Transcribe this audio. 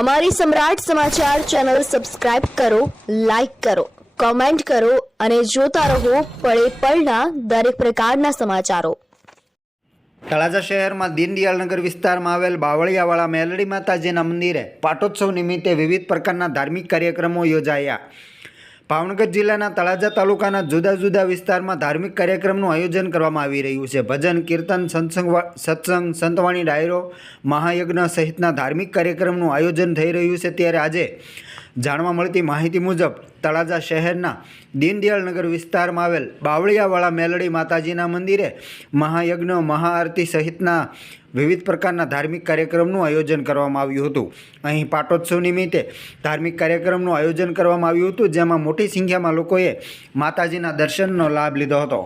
અમારી સમ્રાટ સમાચાર ચેનલ સબસ્ક્રાઇબ કરો, લાઈક કરો, કોમેન્ટ કરો અને જોતા રહો પળે પળના દરેક પ્રકારના સમાચારો। તળાજા શહેરમાં દીનદયાળનગર વિસ્તારમાં આવેલ બાવળિયાવાળા મેલડી માતાજીના મંદિરે પાટોત્સવ નિમિત્તે વિવિધ પ્રકારના ધાર્મિક કાર્યક્રમો યોજાયા। ભાવનગર જિલ્લાના તળાજા તાલુકાના જુદા જુદા વિસ્તારમાં ધાર્મિક કાર્યક્રમનું આયોજન કરવામાં આવી રહ્યું છે। ભજન, કીર્તન, સત્સંગ, સંતવાણી ડાયરો, મહાયજ્ઞ સહિતના ધાર્મિક કાર્યક્રમનું આયોજન થઈ રહ્યું છે। ત્યારે આજે જાણવા મળતી માહિતી મુજબ તળાજા શહેરના દીનદયાળનગર વિસ્તારમાં આવેલ બાવળિયાવાળા મેલડી માતાજીના મંદિરે મહાયજ્ઞ, મહાઆરતી સહિતના વિવિધ પ્રકારના ધાર્મિક કાર્યક્રમનું આયોજન કરવામાં આવ્યું હતું। અહીં પાટોત્સવ નિમિત્તે ધાર્મિક કાર્યક્રમનું આયોજન કરવામાં આવ્યું હતું, જેમાં મોટી સંખ્યામાં લોકોએ માતાજીના દર્શનનો લાભ લીધો હતો।